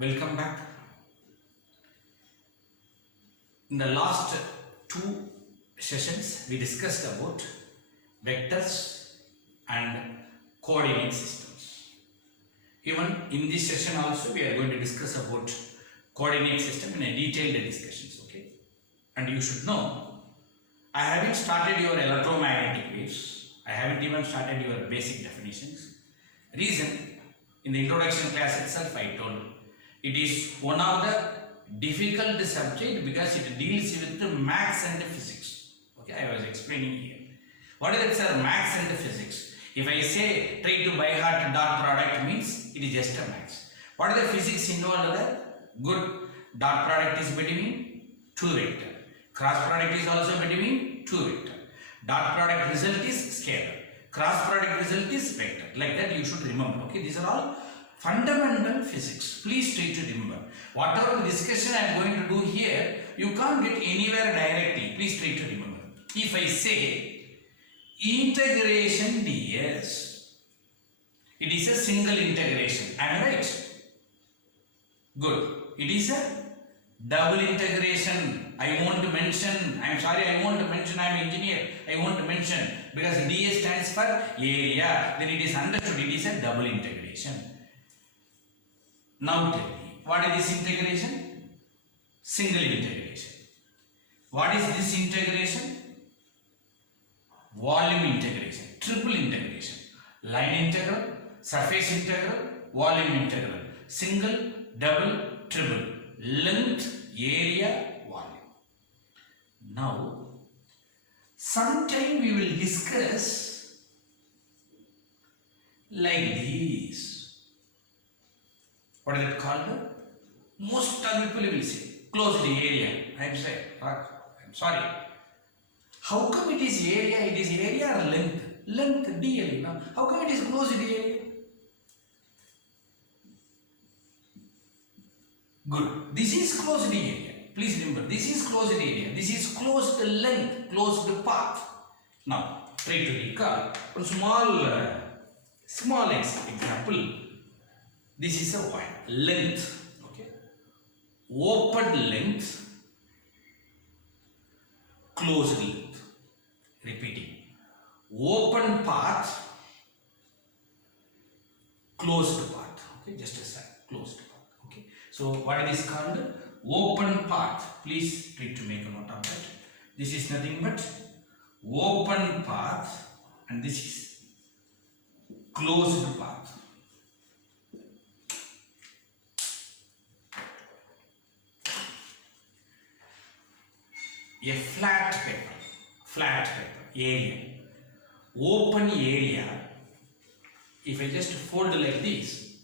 Welcome back. In the last two sessions, we discussed about vectors and coordinate systems. Even in this session also, we are going to discuss about coordinate system in a detailed discussions. Okay, and you should know, I haven't started your electromagnetic waves. I haven't even started your basic definitions. Reason, in the introduction class itself, I told you, it is one of the difficult subject because it deals with the maths and physics. Okay, I was explaining here. What is that, sir? Maths and physics. If I say try to by heart dot product means it is just a maths. What is the physics involved there? Good. Dot product is between two vector. Cross product is also between two vector. Dot product result is scalar. Cross product result is vector. Like that you should remember. Okay, these are all fundamental physics. Please try to remember. Whatever the discussion I am going to do here, you can't get anywhere directly. Please try to remember. If I say integration ds, it is a single integration. Am I right? Good. It is a double integration. I won't mention. I am sorry, I won't mention. I am engineer. I won't mention because ds stands for area. Then it is understood. It is a double integration. Now tell me, what is this integration? Single integration. What is this integration? Volume integration, triple integration. Line integral, surface integral, volume integral. Single, double, triple. Length, area, volume. Now, sometime we will discuss like this. What is it called? Most of people will say closed area. I am sorry. How come it is area? It is area or length? Length dl. Now, how come it is closed area? Good. This is closed area. Please remember, this is closed area. This is closed length, closed path. Now, try to recall one small example. This is a length, okay? Open length, closed length. Repeating. Open path, closed path. Okay, just a sec. Closed path. Okay. So what is this called? Open path. Please try to make a note of that. This is nothing but open path, and this is closed path. A flat paper, area, open area. If I just fold like this,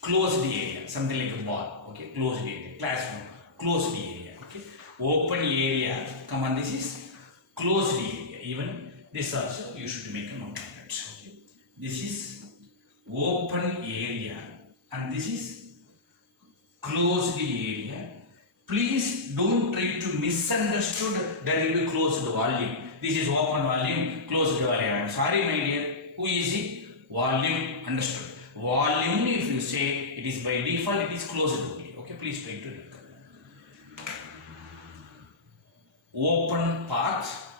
closed area, something like a ball, okay, closed area, classroom, closed area, okay, open area, come on, this is closed area. Even this also you should make a note of that, okay. This is open area and this is closed area. Please don't try to misunderstood that will be closed volume. This is open volume, closed volume. I am sorry, my dear. Who is it? Volume. Understood. Volume, if you say it is by default, it is closed only. Okay, please try to recall. Open path,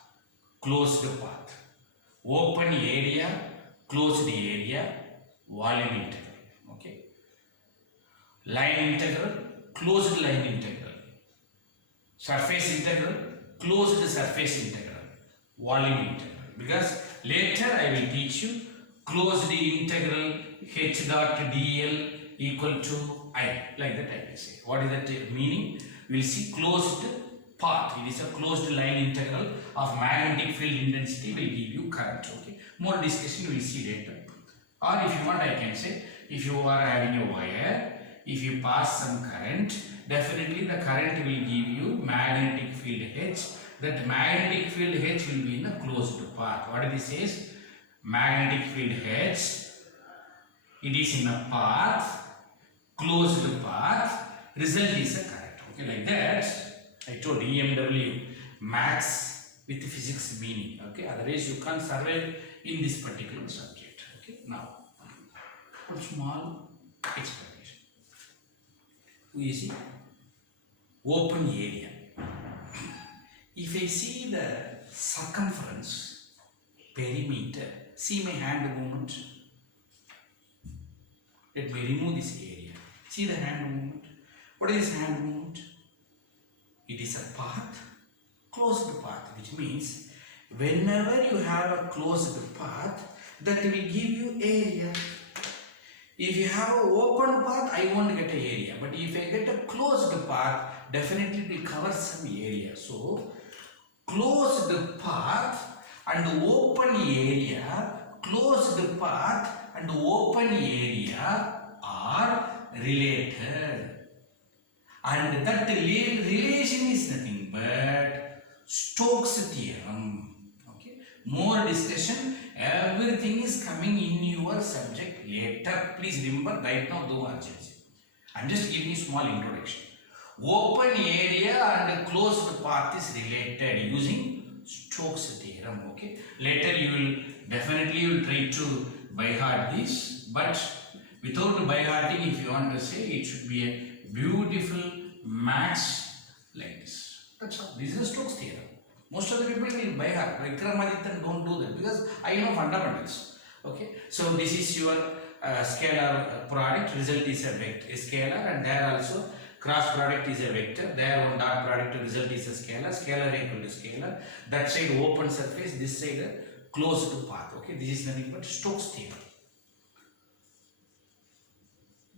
closed path. Open area, closed area, volume integral. Okay. Line integral, closed line integral. Surface integral, closed surface integral, volume integral. Because later I will teach you closed integral h dot dl equal to I. Like that I will say. What is that meaning? We will see closed path. It is a closed line integral of magnetic field intensity will give you current. Okay. More discussion we will see later. Or if you want, I can say, if you are having a wire, if you pass some current, definitely the current will give you magnetic field H. That magnetic field H will be in a closed path. What this says? Magnetic field H, it is in a path, closed path, result is a current. Okay, like that, I told EMW, maths with physics meaning. Okay, otherwise you can't survive in this particular subject. Okay, now, one small explanation. is the open area. If I see the circumference, perimeter, see my hand movement. Let me remove this area. See the hand movement. What is this hand movement? It is a path, closed path, which means whenever you have a closed path, that will give you area. If you have an open path, I won't get an area. But if I get a closed path, definitely it will cover some area. So, closed path and open area, closed path and open area are related. And that relation is nothing but Stokes' theorem. Okay. More discussion. Everything is coming in your subject later. Please remember, right now do urgency. I'm just giving you small introduction. Open area and closed path is related using Stokes' theorem. Okay. Later you will definitely try to by heart this, but without by hearting, if you want to say, it should be a beautiful maths like this. That's all. This is Stokes' theorem. Most of the people will by heart. Vikramathithan don't do that because I know fundamentals. Okay. So this is your scalar product. Result is a vector, a scalar, and there also cross product is a vector. There one dot product result is a scalar. Scalar equal to scalar. That side open surface. This side closed path. Okay. This is nothing but Stokes' theorem.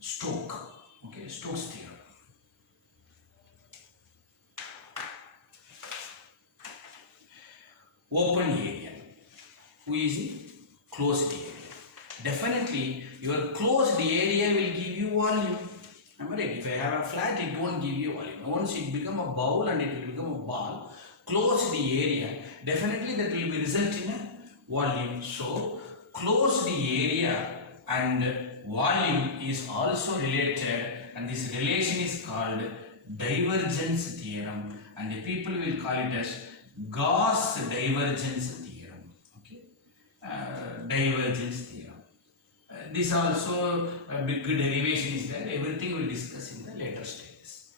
Stokes' theorem. Open area. Who is it? Closed area. Definitely, your closed area will give you volume. Am I right? If I have a flat, it won't give you volume. Once it become a bowl and it will become a ball, closed area, definitely that will be result in a volume. So, closed area and volume is also related, and this relation is called divergence theorem, and the people will call it as Gauss divergence theorem. Okay, divergence theorem. This also a big derivation is there. Everything we will discuss in the later stages.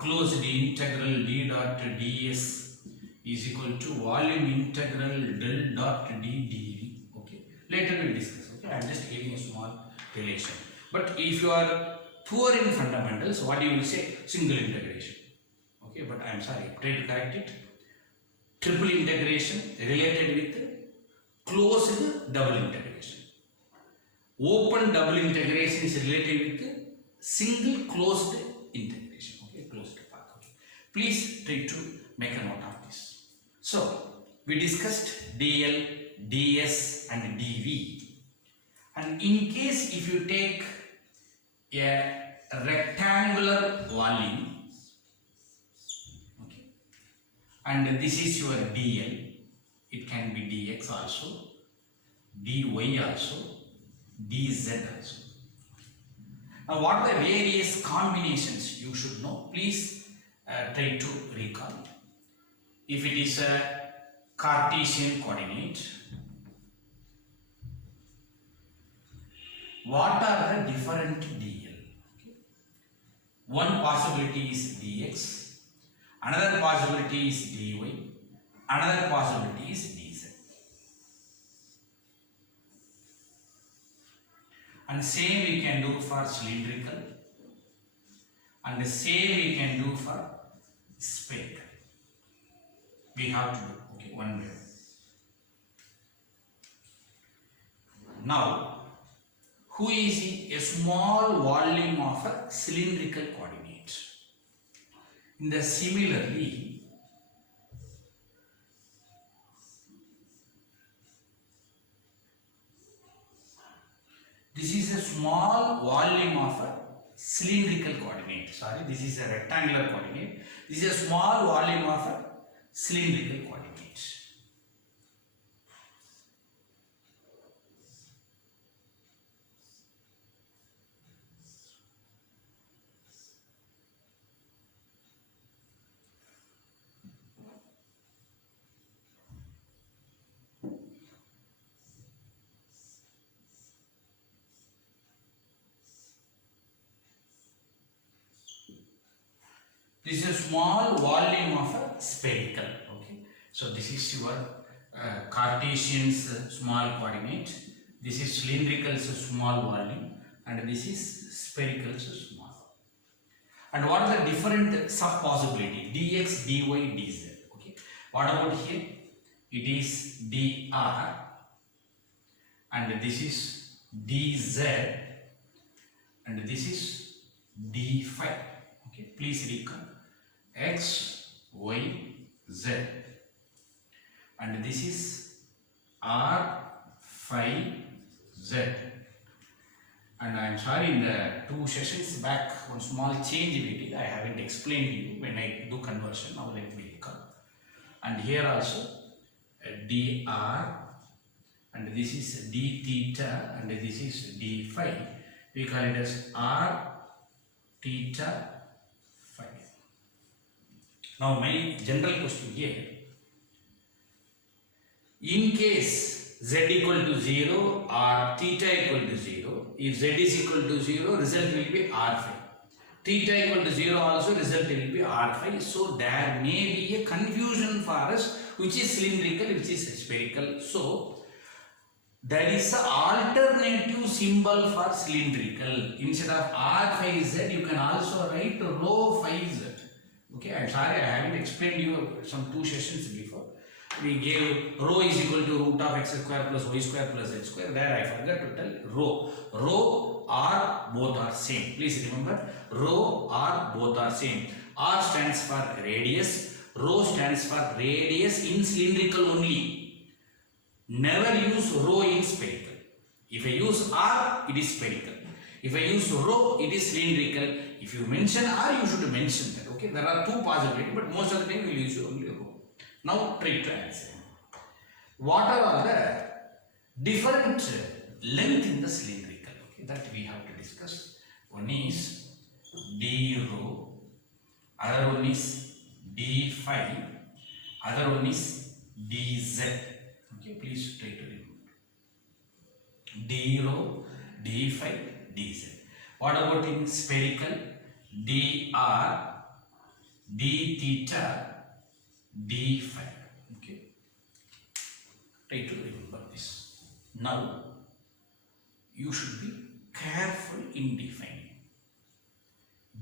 Closed integral d dot ds is equal to volume integral del dot d dv. Okay, later we will discuss. Okay, I am just giving a small relation. But if you are poor in fundamentals, what you will say? Single integration. Okay, but I am sorry, try to correct it. Triple integration related with closed double integration. Open double integration is related with single closed integration. Okay, closed path. Okay. Please try to make a note of this. So, we discussed dl, ds and dv. And in case if you take a rectangular volume, okay, and this is your dl, it can be dx also, dy also, dz also. Now what are the various combinations you should know? Please try to recall. If it is a Cartesian coordinate, what are the different dl? Okay. One possibility is dx, another possibility is dy, another possibility is dz. And same we can do for cylindrical, and the same we can do for spherical. We have to do, okay, one way. Now, who is a small volume of a cylindrical coordinate? In the similarly, this is a small volume of a cylindrical coordinate. Sorry, this is a rectangular coordinate. This is a small volume of a cylindrical coordinate. This is a small volume of a spherical. Okay. So this is your Cartesian's small coordinate. This is cylindrical's small volume, and this is spherical's small. And what are the different sub possibility? Dx, dy, dz. Okay. What about here? It is dr, and this is dz, and this is d phi. Okay. Please recall x, y, z, and this is r phi z. And I am sorry, in the 2 sessions back, one small change we did. I haven't explained to you when I do conversion. Now let me recall. And here also dr, and this is d theta, and this is d phi. We call it as r theta phi. Now my general question here, in case z equal to 0 or theta equal to 0, if z is equal to 0, result will be r phi. Theta equal to 0 also, result will be r phi. So there may be a confusion for us, which is cylindrical, which is spherical. So there is an alternative symbol for cylindrical. Instead of r phi z, you can also write rho phi z. Okay, I am sorry, I haven't explained you some 2 sessions before. We gave rho is equal to root of x square plus y square plus z square. There I forgot to tell rho. Rho, r, both are same. Please remember, rho, r, both are same. R stands for radius. Rho stands for radius in cylindrical only. Never use rho in spherical. If I use r, it is spherical. If I use rho, it is cylindrical. If you mention r, you should mention that. Okay, there are 2 possibilities, but most of the time we will use only rho. Now try to answer. What are all the different length in the cylindrical? Okay, that we have to discuss. One is d rho, other one is d phi, other one is dz. Okay, please try to remember. D rho, d phi, dz. What about in spherical? dr, d theta, d phi. Okay, try to remember this. Now you should be careful in defining.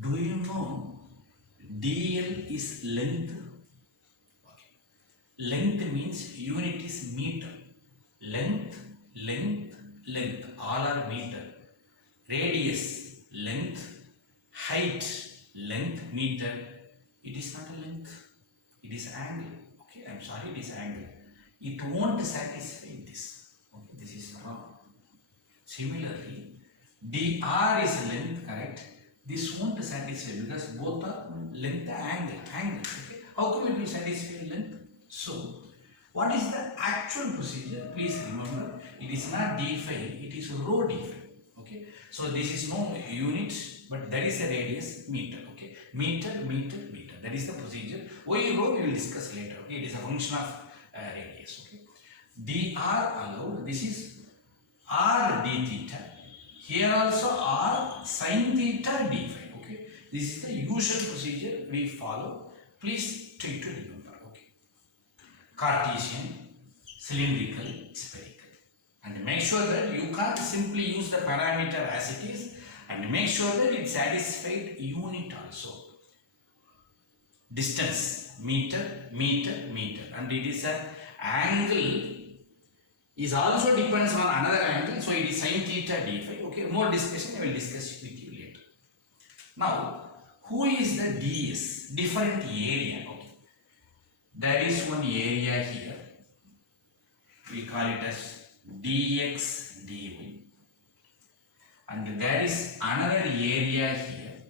Do you know dl is length? Okay. Length means unit is meter. Length, length, length, all are meter. Radius, length. Height, length, meter. It is not a length, it is angle. Okay, I am sorry, it is angle. It won't satisfy this. Okay, this is wrong. Similarly, dr is length, correct? This won't satisfy because both are length and angle. Okay, how come it will satisfy length? So, what is the actual procedure? Please remember, it is not d phi, it is rho d phi. Okay, so this is no unit, but there is a radius meter. Okay, meter, meter, meter. That is the procedure. Why rho we will discuss later. Okay, it is a function of radius. Okay, dr allowed. This is r d theta. Here also r sin theta d phi. Okay, this is the usual procedure we follow. Please try to remember. Okay, Cartesian, cylindrical, spherical. And make sure that you can't simply use the parameter as it is, and make sure that it satisfied unit also. Distance, meter, meter, meter, and it is an angle is also depends on another angle, so it is sin theta d phi. Okay, more discussion I will discuss with you later. Now, who is the ds? Different area. Okay, there is one area here. We call it as dx dy, and there is another area here.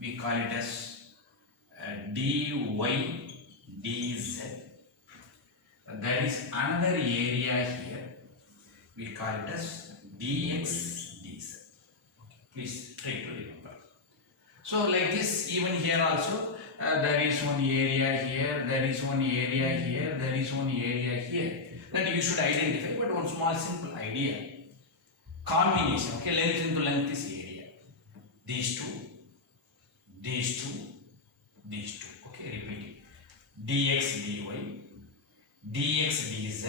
We call it as dy dz. There is another area here. We call it as dx dz. Okay, please try to remember. So like this, even here also there is one area here, there is one area here, there is one area here. That you should identify, but one small simple idea. Combination, okay, length into length is area. These two dx dz,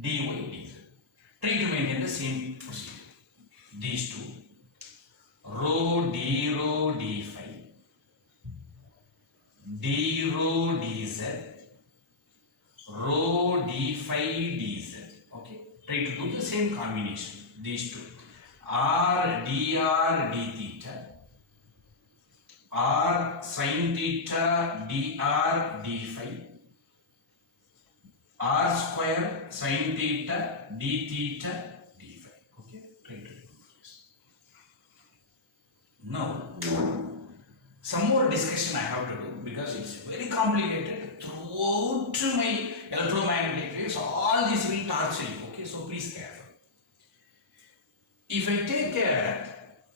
dy dz. Try to maintain the same procedure. These two, rho d phi, d dz, rho d phi dz. Okay, try to do the same combination. These two, r dr d theta, r sin theta dr d phi, r square sin theta d theta d phi. Okay, try to do this. Now, some more discussion I have to do because it's very complicated. Throughout my electromagnetic waves, all this will torture you. Okay, so please careful. If I take a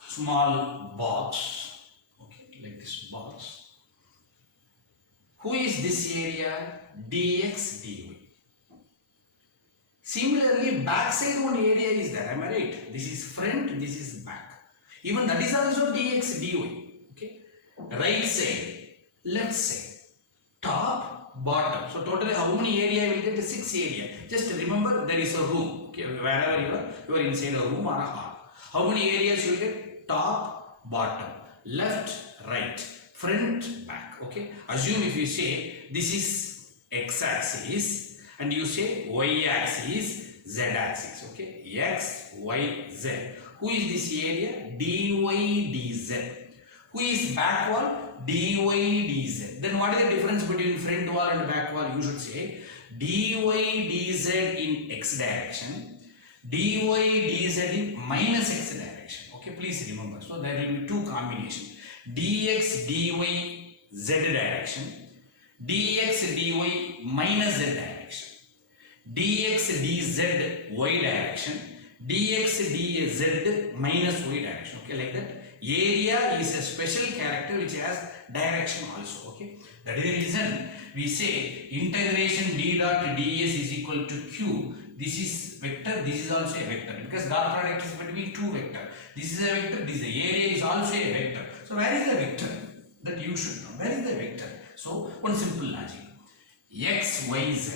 small box, okay, like this box, who is this area? Dx dy. Similarly, back side one area is there. Am I right? This is front, this is back. Even that is also dx dy. Okay. Right side, left side, top, bottom. So totally how many area will get? 6 area. Just remember there is a room. Okay. Wherever you are inside a room or a hall. How many areas you will get? Top, bottom, left, right, front, back. Okay. Assume if you say this is x-axis and you say y-axis, z-axis. Okay. X, y, z. Who is this area? dy dz. Who is back wall? dy dz. Then what is the difference between front wall and back wall? You should say dy dz in x direction, dy dz in minus x direction. Okay, please remember. So there will be two combinations: dx dy z direction, dx dy minus z direction, dx dz y direction, dx dz minus y direction. Okay, like that. Area is a special character which has direction also. Okay, that is the reason we say integration d dot ds is equal to q. This is vector, this is also a vector because dot product is between two vector. This is a vector, this is a area is also a vector. So where is the vector? That you should know. Where is the vector? So one simple logic: x y z,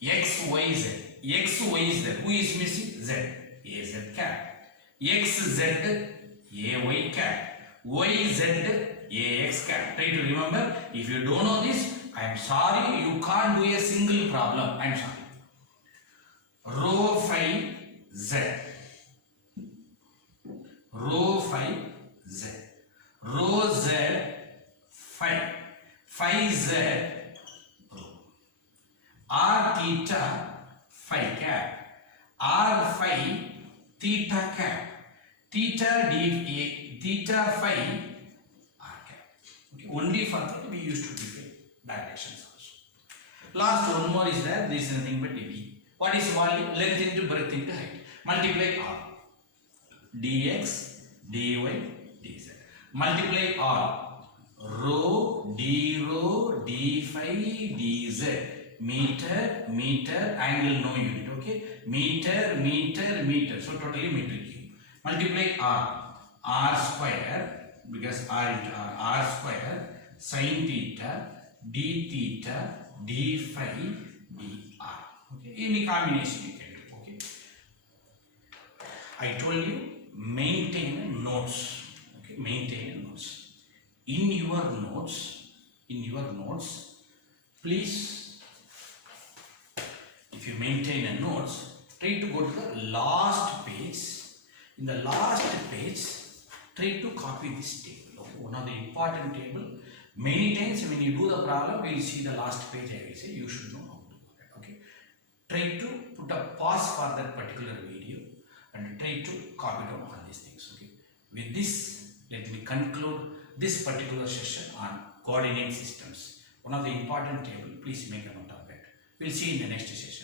x y z, x y z. Who is missing? Z, a z cap, x z, ay cap, y z, ax cap. Try to remember. If you don't know this, I am sorry, you can't do a single problem. I am sorry. Rho phi z, rho phi z, rho z phi, phi z rho, r theta phi cap, r phi theta cap, theta d theta phi r cap. Okay, only for that we used to define directions also. Last one more is there. This is nothing but V. What is volume? Length into breadth into height. Multiply r. dx dy dz. Multiply r. Rho d phi dz. Meter, meter, angle no unit. Okay. Meter, meter, meter. So totally meter cube. Multiply r. R square, because r into r square, sin theta, d theta, d phi, dr. Okay. Any combination you can do. Okay. I told you maintain notes. Okay. Maintain notes. In your notes, please, if you maintain a notes, try to go to the last page. In the last page, try to copy this table. Okay. One of the important table. Many times when you do the problem, we will see the last page. I will say you should know how to do that. Okay. Try to put a pause for that particular video and try to copy down all these things. Okay. With this, let me conclude this particular session on coordinate systems. One of the important table. Please make a note of that. We'll see in the next session.